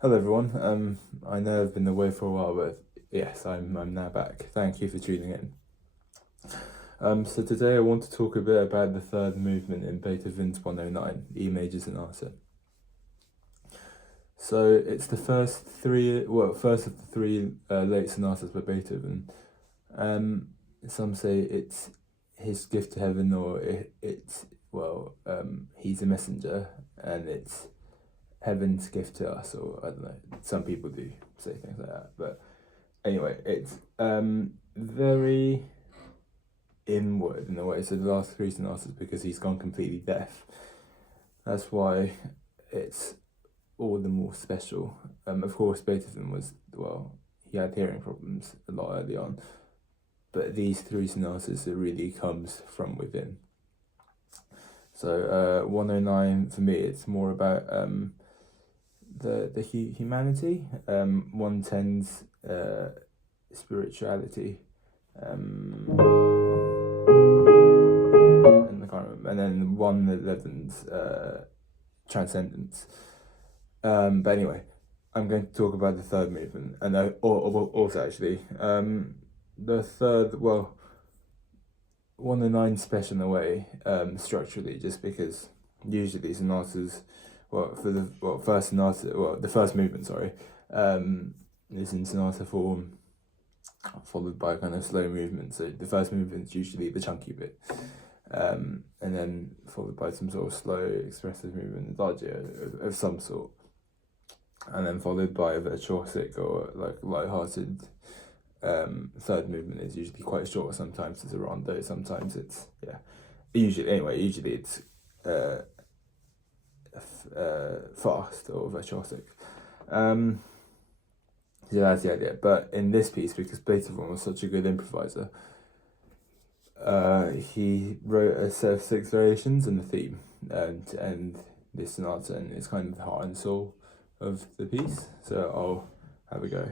Hello everyone. I know I've been away for a while, but yes, I'm now back. Thank you for tuning in. So today I want to talk a bit about the third movement in Beethoven's 109, E major sonata. So it's the first of the three late sonatas by Beethoven. Some say it's his gift to heaven, or he's a messenger, and it's heaven's gift to us, or I don't know. Some people do say things like that, but anyway, it's very inward in a way. So the last three sonatas, because he's gone completely deaf. That's why it's all the more special. Of course, Beethoven he had hearing problems a lot early on, but these three sonatas, it really comes from within. So 109 for me, it's more about the humanity. 110's spirituality, and I can't remember. And then 111's transcendence. But anyway, I'm going to talk about the third movement, and also actually the third. 109 special in a way, structurally, just because usually sonatas, the first movement, sorry, is in sonata form, followed by a kind of slow movement. So the first movement is usually the chunky bit, and then followed by some sort of slow expressive movement, adagio of some sort, and then followed by a virtuosic or like light-hearted. Third movement is usually quite short. Sometimes it's a rondo, sometimes it's usually it's fast or virtuosic. So that's the idea. But in this piece, because Beethoven was such a good improviser, he wrote a set of 6 variations in the theme, and this sonata, and it's kind of the heart and soul of the piece. So I'll have a go.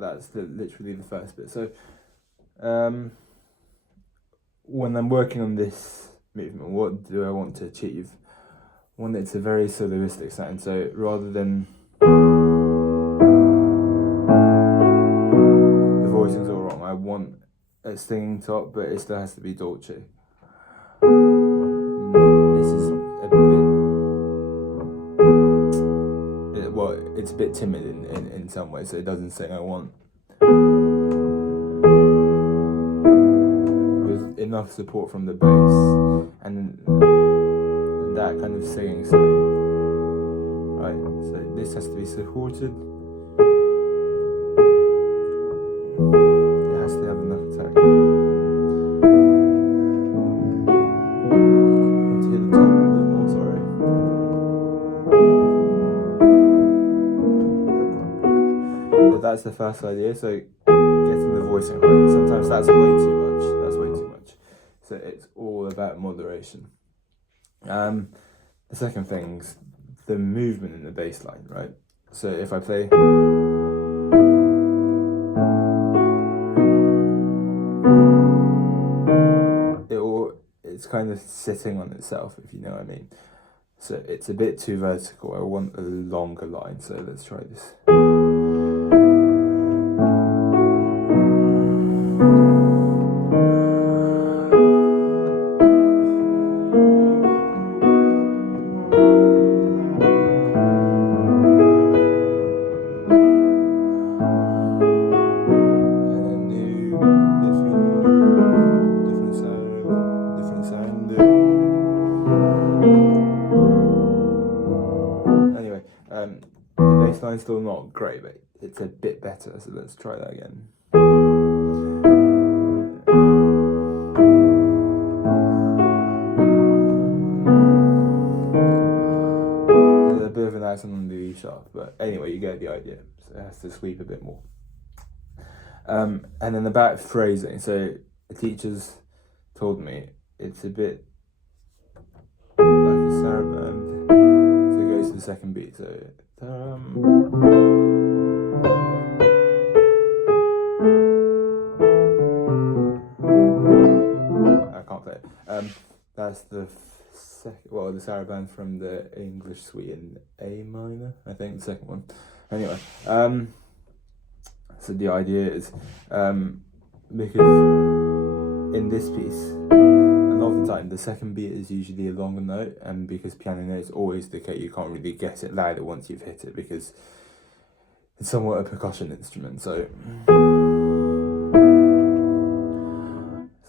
That's literally the first bit. So when I'm working on this movement, what do I want to achieve? I want it to a very soloistic sound. So rather than the voicing's all wrong, I want a singing top, but it still has to be dolce. This is a bit it's a bit timid in some ways, so it doesn't sing. I want with enough support from the bass and that kind of singing side. Right, so this has to be supported. It has to have enough attack. I want to hit the top a bit more, sorry. But that's the first idea, so getting the voicing right. Sometimes that's way too much. So it's all about moderation. The second thing's the movement in the bass line, right? So if I play it's kind of sitting on itself, if you know what I mean. So it's a bit too vertical. I want a longer line, so let's try this. Anyway, the bass line's still not great, but it's a bit better, so let's try that again. The a bit of an accent on the E sharp, but anyway, you get the idea. So it has to sweep a bit more. And then about phrasing, so the teachers told me it's a bit like a saraband, so it goes to the second beat. So I can't play it. That's the the saraband from the English suite in A minor, I think, the second one. Anyway, so the idea is, because in this piece, a lot of the time, the second beat is usually a longer note, and because piano notes always decay, you can't really get it louder once you've hit it, because it's somewhat a percussion instrument, so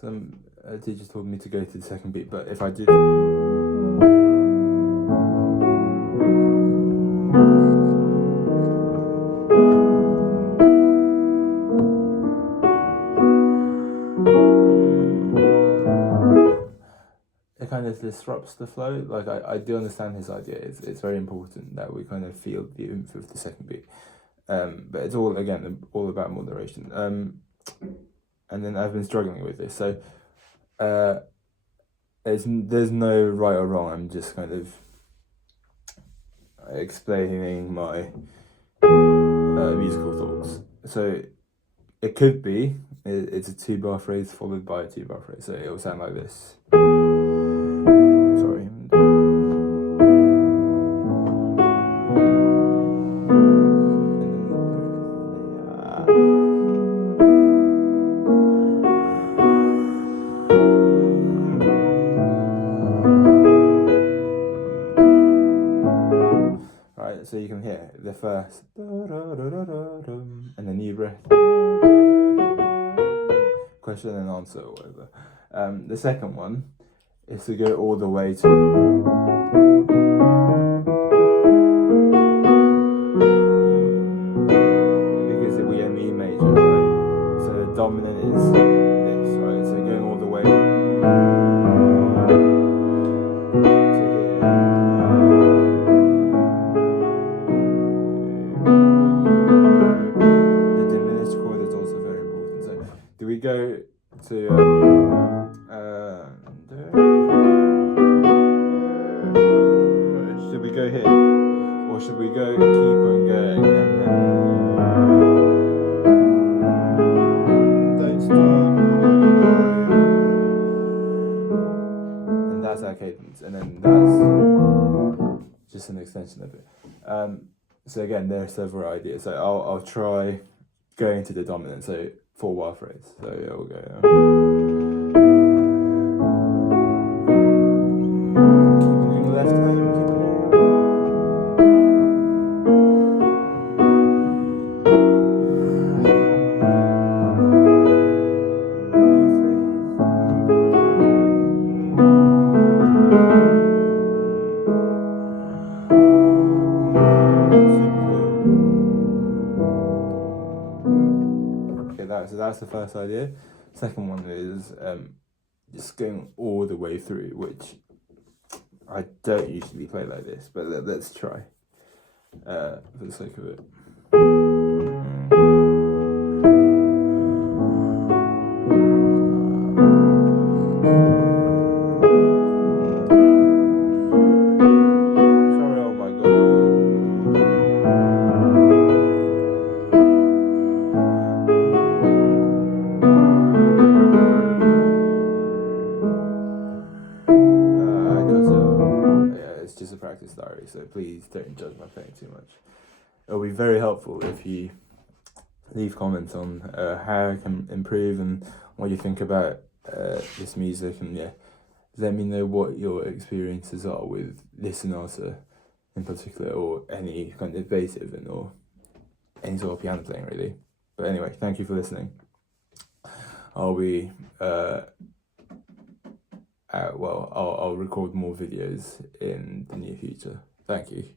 some teachers told me to go to the second beat, but if I did... it kind of disrupts the flow. Like, I do understand his idea. It's very important that we kind of feel the oomph of the second beat. But it's all about moderation. And then I've been struggling with this. So there's no right or wrong. I'm just kind of explaining my musical thoughts. So it could be, it's a 2-bar phrase followed by a 2-bar phrase. So it will sound like this. Sorry. Right, so you can hear the first, and then you breath, question and answer or whatever. The second one is to go all the way to, because we are in E major, right? So the dominant is this, right? So going all the way to here. The diminished chord is also very important. So do we go to should we go here, or should we go keep on going and then don't stop, and that's our cadence, and then that's just an extension of it. So again, there are several ideas. So I'll try going to the dominant. So 4-bar phrase. So yeah, we'll go. Keeping the left hand. So that's the first idea. Second one is just going all the way through, which I don't usually play like this, but let's try for the sake of it. Sorry, oh my god. It's just a practice diary, so please don't judge my playing too much. It'll be very helpful if you leave comments on how I can improve and what you think about this music, and let me know what your experiences are with this sonata in particular, or any kind of Beethoven or any sort of piano playing really. But anyway, thank you for listening. I'll be I'll record more videos in the near future. Thank you.